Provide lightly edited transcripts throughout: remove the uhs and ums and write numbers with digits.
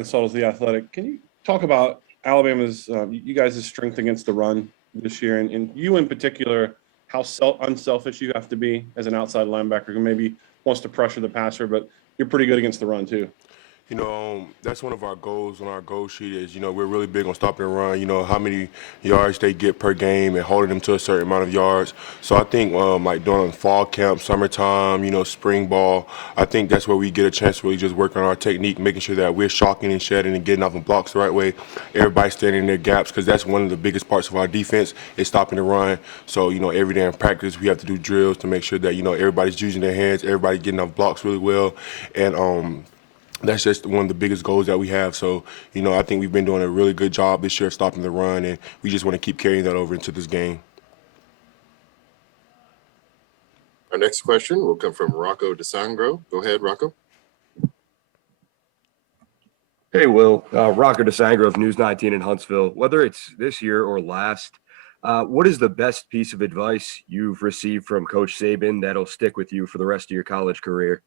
Aaron Suttles, The Athletic. Can you talk about Alabama's, you guys' strength against the run this year, and you in particular, how unselfish you have to be as an outside linebacker who maybe wants to pressure the passer, but you're pretty good against the run too. That's one of our goals on our goal sheet is, we're really big on stopping the run, how many yards they get per game and holding them to a certain amount of yards. So I think like during fall camp, summertime, spring ball, I think that's where we get a chance to really just work on our technique, making sure that we're shocking and shedding and getting off the blocks the right way. Everybody standing in their gaps because that's one of the biggest parts of our defense is stopping the run. So, every day in practice we have to do drills to make sure that, everybody's using their hands, everybody getting off blocks really well. And that's just one of the biggest goals that we have. So, I think we've been doing a really good job this year of stopping the run, and we just want to keep carrying that over into this game. Our next question will come from Rocco DeSangro. Go ahead, Rocco. Hey, Will. Rocco DeSangro of News 19 in Huntsville. Whether it's this year or last, what is the best piece of advice you've received from Coach Saban that'll stick with you for the rest of your college career?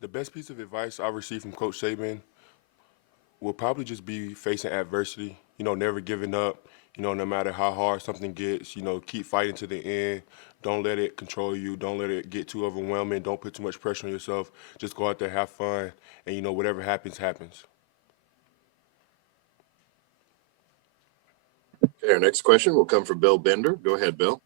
The best piece of advice I received from Coach Saban will probably just be facing adversity, never giving up, no matter how hard something gets, keep fighting to the end. Don't let it control you. Don't let it get too overwhelming. Don't put too much pressure on yourself. Just go out there, have fun, and, whatever happens, happens. Okay, our next question will come from Bill Bender. Go ahead, Bill.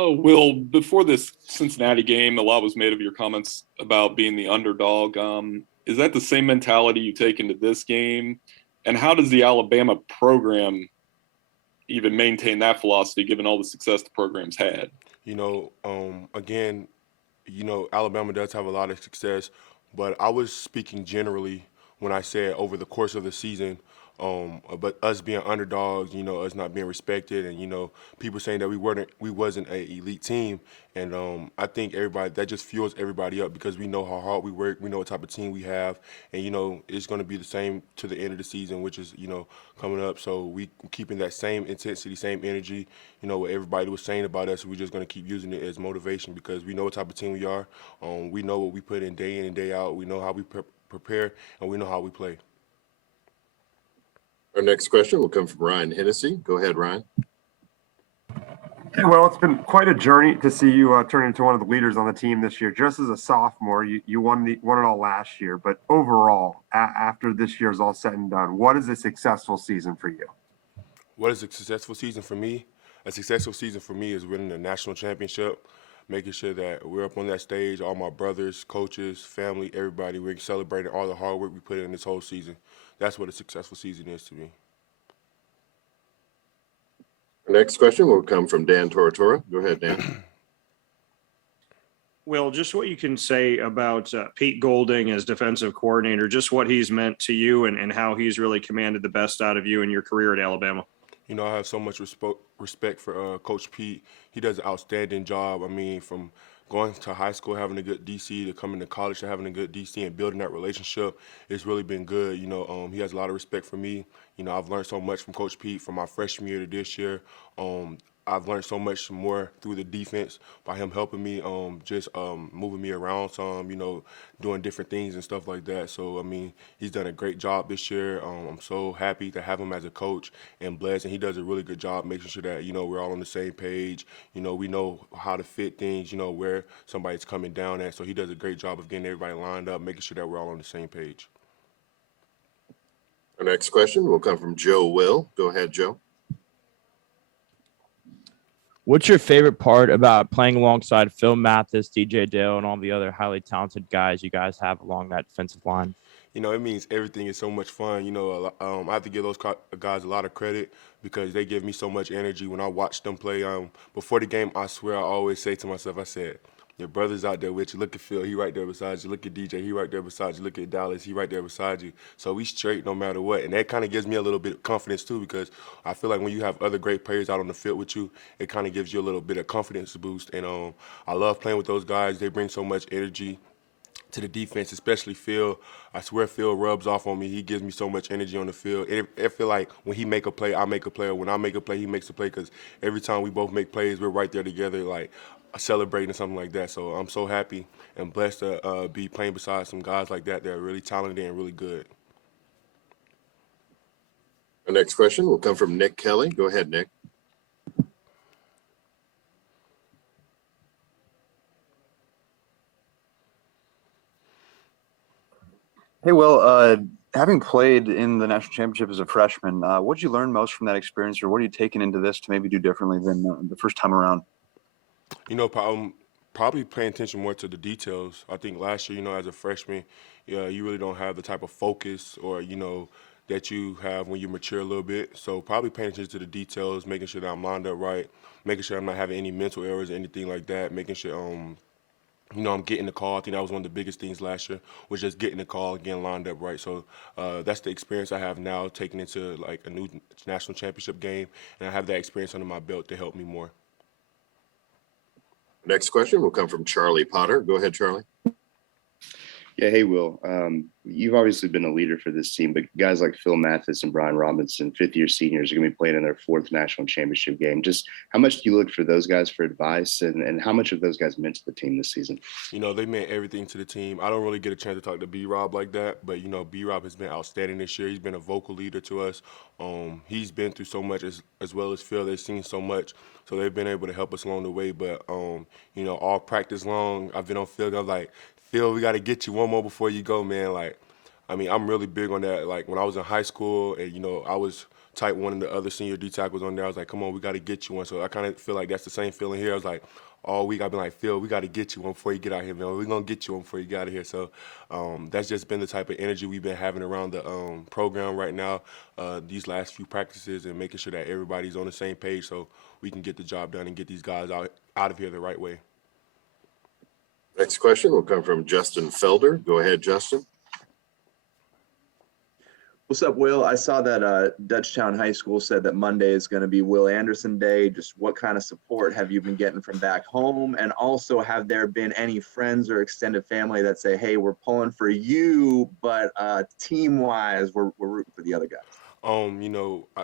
Oh, Will, before this Cincinnati game, a lot was made of your comments about being the underdog. Is that the same mentality you take into this game? And how does the Alabama program even maintain that philosophy given all the success the program's had? Again, Alabama does have a lot of success, but I was speaking generally when I said over the course of the season, but us being underdogs, us not being respected, and people saying that we wasn't an elite team, and I think that just fuels everybody up because we know how hard we work, we know what type of team we have, and it's going to be the same to the end of the season, which is coming up. So we keeping that same intensity, same energy, what everybody was saying about us. We're just going to keep using it as motivation because we know what type of team we are. We know what we put in and day out. We know how we prepare, and we know how we play. Our next question will come from Ryan Hennessy. Go ahead, Ryan. Hey, well, it's been quite a journey to see you turn into one of the leaders on the team this year. Just as a sophomore, you won it all last year. But overall, after this year's all said and done, what is a successful season for you? What is a successful season for me? A successful season for me is winning the national championship, making sure that we're up on that stage, all my brothers, coaches, family, everybody, we're celebrating all the hard work we put in this whole season. That's what a successful season is to me. Our next question will come from Dan Toratora. Go ahead, Dan. Will, just what you can say about Pete Golding as defensive coordinator, just what he's meant to you and how he's really commanded the best out of you in your career at Alabama. I have so much respect for Coach Pete. He does an outstanding job. From going to high school, having a good DC, to coming to college, to having a good DC and building that relationship, it's really been good. He has a lot of respect for me. I've learned so much from Coach Pete from my freshman year to this year. I've learned so much more through the defense by him helping me, just moving me around some, doing different things and stuff like that. So, he's done a great job this year. I'm so happy to have him as a coach and blessed, and he does a really good job making sure that, we're all on the same page. We know how to fit things, where somebody's coming down at. So he does a great job of getting everybody lined up, making sure that we're all on the same page. Our next question will come from Joe Will. Go ahead, Joe. What's your favorite part about playing alongside Phil Mathis, DJ Dale, and all the other highly talented guys you guys have along that defensive line? It means everything is so much fun. I have to give those guys a lot of credit because they give me so much energy when I watch them play. Before the game, I swear I always say to myself, I said, your brother's out there with you. Look at Phil, he right there beside you. Look at DJ, he right there beside you. Look at Dallas, he right there beside you. So we straight no matter what. And that kind of gives me a little bit of confidence too because I feel like when you have other great players out on the field with you, it kind of gives you a little bit of confidence boost. And I love playing with those guys. They bring so much energy. to the defense, especially Phil. I swear Phil rubs off on me. He gives me so much energy on the field. It feel like when he make a play, I make a play. Or when I make a play, he makes a play. Because every time we both make plays, we're right there together, like celebrating or something like that. So I'm so happy and blessed to be playing beside some guys like that that are really talented and really good. Our next question will come from Nick Kelly. Go ahead, Nick. Hey, Will, having played in the national championship as a freshman, what did you learn most from that experience, or what are you taking into this to maybe do differently than the first time around? You know, probably paying attention more to the details. I think last year, as a freshman, you really don't have the type of focus or, that you have when you mature a little bit. So probably paying attention to the details, making sure that I'm lined up right, making sure I'm not having any mental errors or anything like that, making sure, I'm getting the call. I think that was one of the biggest things last year was just getting the call and getting lined up right. So that's the experience I have now, taking into like a new national championship game, and I have that experience under my belt to help me more. Next question will come from Charlie Potter. Go ahead, Charlie. Yeah, hey, Will. You've obviously been a leader for this team, but guys like Phil Mathis and Brian Robinson, fifth-year seniors, are going to be playing in their fourth national championship game. Just how much do you look for those guys for advice, and how much of those guys meant to the team this season? They meant everything to the team. I don't really get a chance to talk to B-Rob like that, but, B-Rob has been outstanding this year. He's been a vocal leader to us. He's been through so much as well as Phil. They've seen so much, so they've been able to help us along the way. But, all practice long, I've been on field. I'm like, Phil, we got to get you one more before you go, man. I'm really big on that. Like, when I was in high school and, I was type one of the other senior D tackles on there, I was like, come on, we got to get you one. So I kind of feel like that's the same feeling here. I was like, all week I've been like, Phil, we got to get you one before you get out here, man. We're going to get you one before you get out of here. So that's just been the type of energy we've been having around the program right now, these last few practices, and making sure that everybody's on the same page so we can get the job done and get these guys out of here the right way. Next question will come from Justin Felder. Go ahead, Justin. What's up, Will? I saw that Dutchtown High School said that Monday is going to be Will Anderson Day. Just what kind of support have you been getting from back home? And also, have there been any friends or extended family that say, hey, we're pulling for you, but team-wise, we're rooting for the other guys?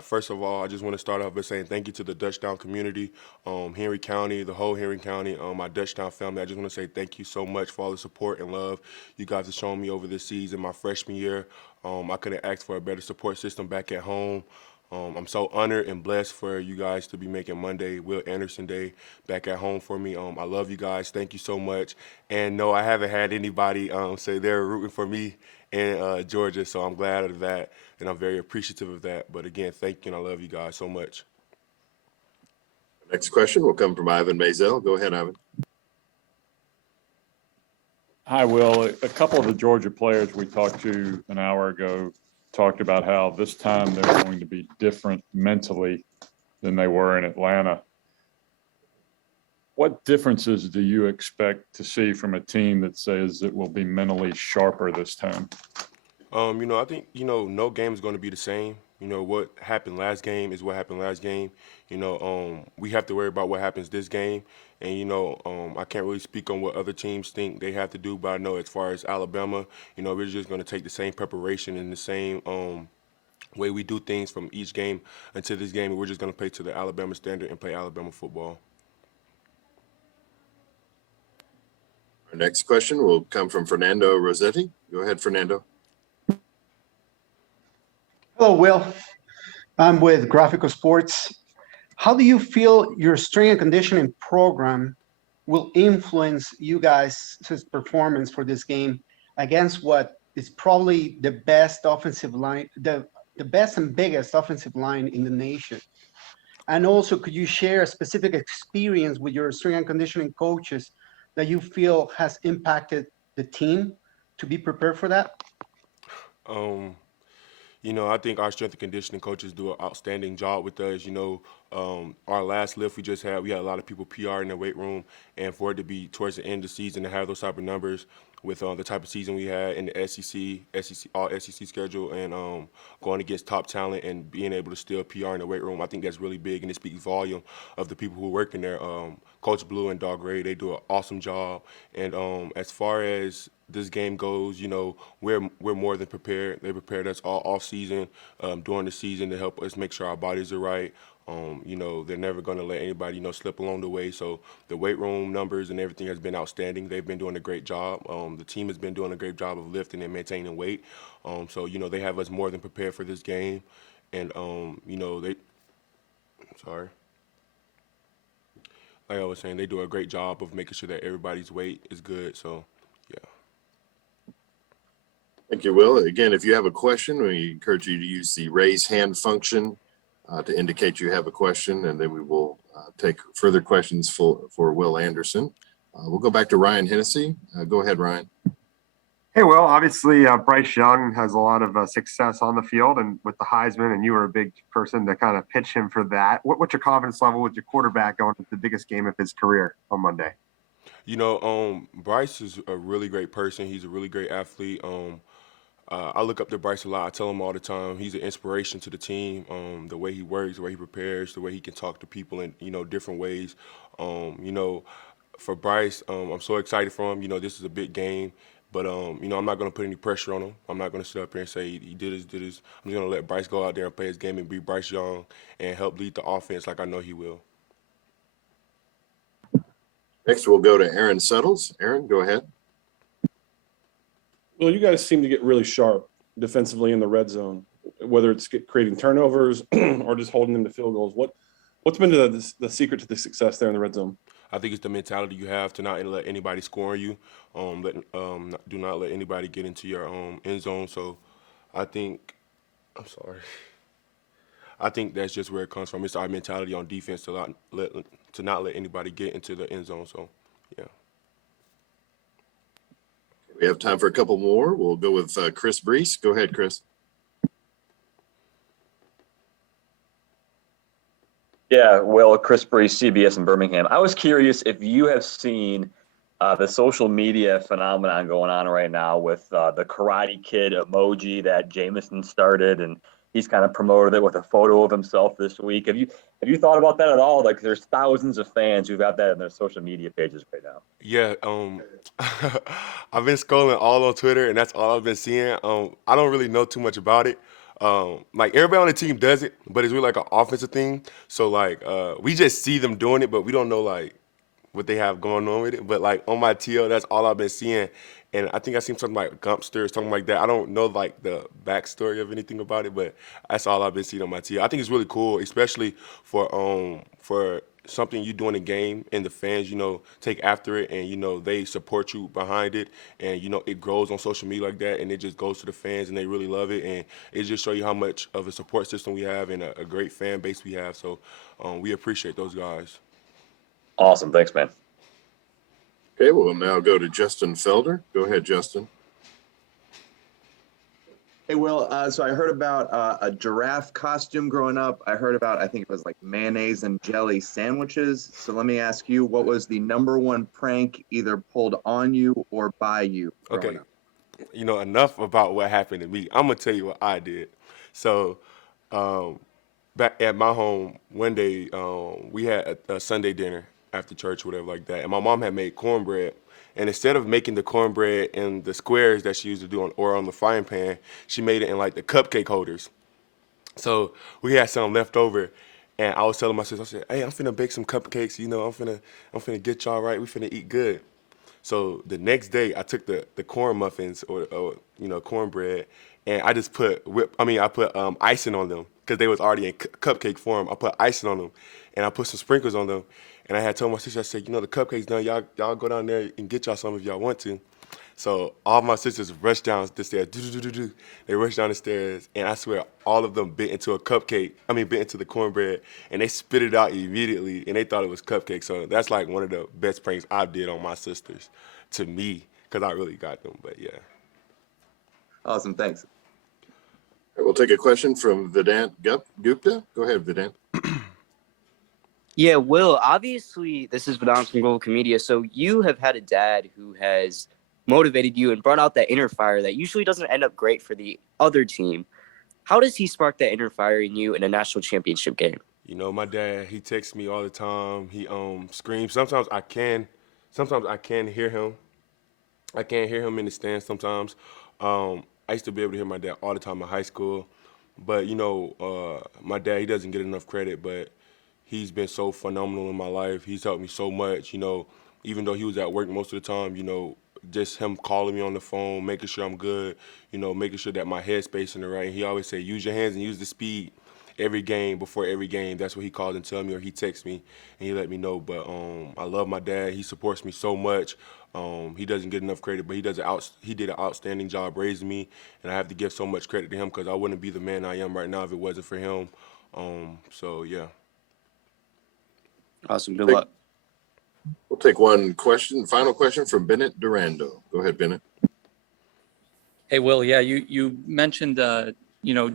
First of all, I just want to start off by saying thank you to the Dutchtown community, Henry County, the whole Henry County, my Dutchtown family. I just want to say thank you so much for all the support and love you guys have shown me over this season, my freshman year. I couldn't ask for a better support system back at home. I'm so honored and blessed for you guys to be making Monday, Will Anderson Day, back at home for me. I love you guys. Thank you so much. And no, I haven't had anybody say they're rooting for me in Georgia, so I'm glad of that, and I'm very appreciative of that. But again, thank you, and I love you guys so much. Next question will come from Ivan Mazel. Go ahead, Ivan. Hi, Will. A couple of the Georgia players we talked to an hour ago talked about how this time they're going to be different mentally than they were in Atlanta. What differences do you expect to see from a team that says it will be mentally sharper this time? I think, no game is going to be the same. What happened last game is what happened last game. We have to worry about what happens this game. And, I can't really speak on what other teams think they have to do, but I know as far as Alabama, we're just going to take the same preparation and the same way we do things from each game until this game. And we're just going to play to the Alabama standard and play Alabama football. Our next question will come from Fernando Rossetti. Go ahead, Fernando. Hello, Will. I'm with Graphical Sports. How do you feel your strength and conditioning program will influence you guys' performance for this game against what is probably the best offensive line, the best and biggest offensive line in the nation? And also, could you share a specific experience with your strength and conditioning coaches that you feel has impacted the team to be prepared for that? I think our strength and conditioning coaches do an outstanding job with us. Our last lift we just had, we had a lot of people PR in the weight room, and for it to be towards the end of the season to have those type of numbers, with the type of season we had in the SEC, all SEC schedule, and going against top talent and being able to steal PR in the weight room. I think that's really big, and it speaks volume of the people who work in there. Coach Blue and Dog Ray, they do an awesome job. And as far as this game goes, we're more than prepared. They prepared us all off season, during the season to help us make sure our bodies are right. They're never going to let anybody, slip along the way. So the weight room numbers and everything has been outstanding. They've been doing a great job. The team has been doing a great job of lifting and maintaining weight. So they have us more than prepared for this game. And, like I was saying, they do a great job of making sure that everybody's weight is good. So, yeah. Thank you, Will. Again, if you have a question, we encourage you to use the raise hand function to indicate you have a question, and then we will take further questions for Will Anderson. We'll go back to Ryan Hennessy. Go ahead, Ryan. Hey, Will, obviously Bryce Young has a lot of success on the field and with the Heisman, and you were a big person to kind of pitch him for that. What's your confidence level with your quarterback going into the biggest game of his career on Monday? Bryce is a really great person. He's a really great athlete. I look up to Bryce a lot. I tell him all the time he's an inspiration to the team. The way he works, the way he prepares, the way he can talk to people in different ways. For Bryce, I'm so excited for him. This is a big game, but I'm not going to put any pressure on him. I'm not going to sit up here and say he did his. I'm just going to let Bryce go out there and play his game and be Bryce Young and help lead the offense like I know he will. Next, we'll go to Aaron Settles. Aaron, go ahead. Well, you guys seem to get really sharp defensively in the red zone, whether it's creating turnovers or just holding them to field goals. What's been the secret to the success there in the red zone? I think it's the mentality you have to not let anybody score on you. Do not let anybody get into your end zone. So I think that's just where it comes from. It's our mentality on defense to not let anybody get into the end zone. So, yeah. We have time for a couple more. We'll go with Chris Brees. Go ahead, Chris. Yeah, well, Chris Brees, CBS in Birmingham. I was curious if you have seen the social media phenomenon going on right now with the Karate Kid emoji that Jameson started, and he's kind of promoted it with a photo of himself this week. Have you thought about that at all? Like, there's thousands of fans who've got that in their social media pages right now. Yeah, I've been scrolling all on Twitter, and that's all I've been seeing. I don't really know too much about it. Like everybody on the team does it, but it's really like an offensive thing. So like we just see them doing it, but we don't know like what they have going on with it. But like on my TL, that's all I've been seeing. And I think I seen something like Gumpster or something like that. I don't know like the backstory of anything about it, but that's all I've been seeing on my TL. I think it's really cool, especially for something you do in a game and the fans, take after it and, they support you behind it and, it grows on social media like that and it just goes to the fans and they really love it. And it just show you how much of a support system we have and a great fan base we have. So we appreciate those guys. Awesome. Thanks, man. Okay, we'll now go to Justin Felder. Go ahead, Justin. Hey, Will, so I heard about a giraffe costume growing up. I heard about, I think it was like mayonnaise and jelly sandwiches. So let me ask you, what was the -- prank either pulled on you or by you? Okay, enough about what happened to me. I'm going to tell you what I did. So back at my home, one day we had a Sunday dinner after church, whatever like that. And my mom had made cornbread. And instead of making the cornbread in the squares that she used to do on the frying pan, she made it in like the cupcake holders. So we had some left over, and I was telling my sister, I said, "Hey, I'm finna bake some cupcakes. I'm finna get y'all right. We finna eat good." So the next day, I took the corn muffins or cornbread, and I just put icing on them because they was already in cupcake form. I put icing on them, and I put some sprinkles on them. And I had told my sister, I said, the cupcakes done. Y'all go down there and get y'all some if y'all want to. So all my sisters rushed down the stairs. They rushed down the stairs, and I swear all of them bit into the cornbread, and they spit it out immediately, and they thought it was cupcake. So that's like one of the best pranks I did on my sisters, to me, because I really got them. But yeah. Awesome, thanks. We'll take a question from Vedant Gupta. Go ahead, Vedant. Yeah, Will, obviously this is Vedant from Global Media. So you have had a dad who has motivated you and brought out that inner fire that usually doesn't end up great for the other team. How does he spark that inner fire in you in a national championship game? You know, my dad, he texts me all the time. He screams. Sometimes I can hear him. I can't hear him in the stands sometimes. I used to be able to hear my dad all the time in high school. But, you know, my dad, he doesn't get enough credit, but he's been so phenomenal in my life. He's helped me so much, you know, even though he was at work most of the time, you know, just him calling me on the phone, making sure I'm good, you know, making sure that my headspace in the right. He always say, use your hands and use the speed every game, before every game. That's what he calls and tell me, or he texts me and he let me know. But I love my dad. He supports me so much. He doesn't get enough credit, but he did an outstanding job raising me, and I have to give so much credit to him because I wouldn't be the man I am right now if it wasn't for him. So yeah. Awesome. Good luck. We'll take one question, final question from Bennett Durando. Go ahead, Bennett. Hey, Will, yeah, you mentioned,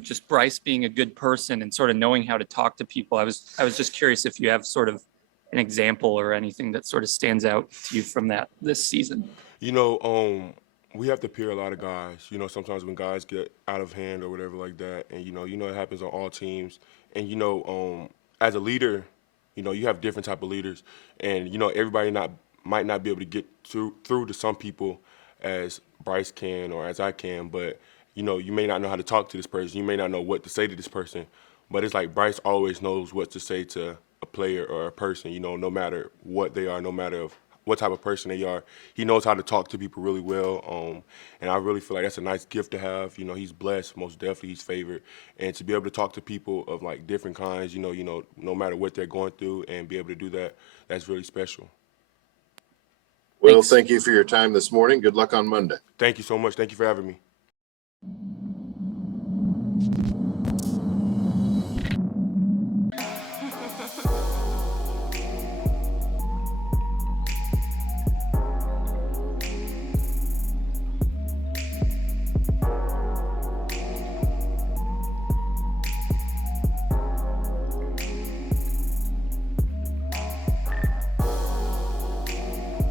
just Bryce being a good person and sort of knowing how to talk to people. I was just curious if you have sort of an example or anything that sort of stands out to you from this season. You know, we have to peer a lot of guys. You know, sometimes when guys get out of hand or whatever like that, and it happens on all teams. And as a leader, you have different type of leaders, and everybody might not be able to get through to some people as Bryce can or as I can, but you may not know how to talk to this person. You may not know what to say to this person, but it's like Bryce always knows what to say to a player or a person. No matter what they are, no matter what type of person they are, he knows how to talk to people really well. And I really feel like that's a nice gift to have. He's blessed, most definitely he's favored, and to be able to talk to people of like different kinds, no matter what they're going through, and be able to do that, that's really special. Well, thank you for your time this morning. Good luck on Monday. Thank you so much. Thank you for having me.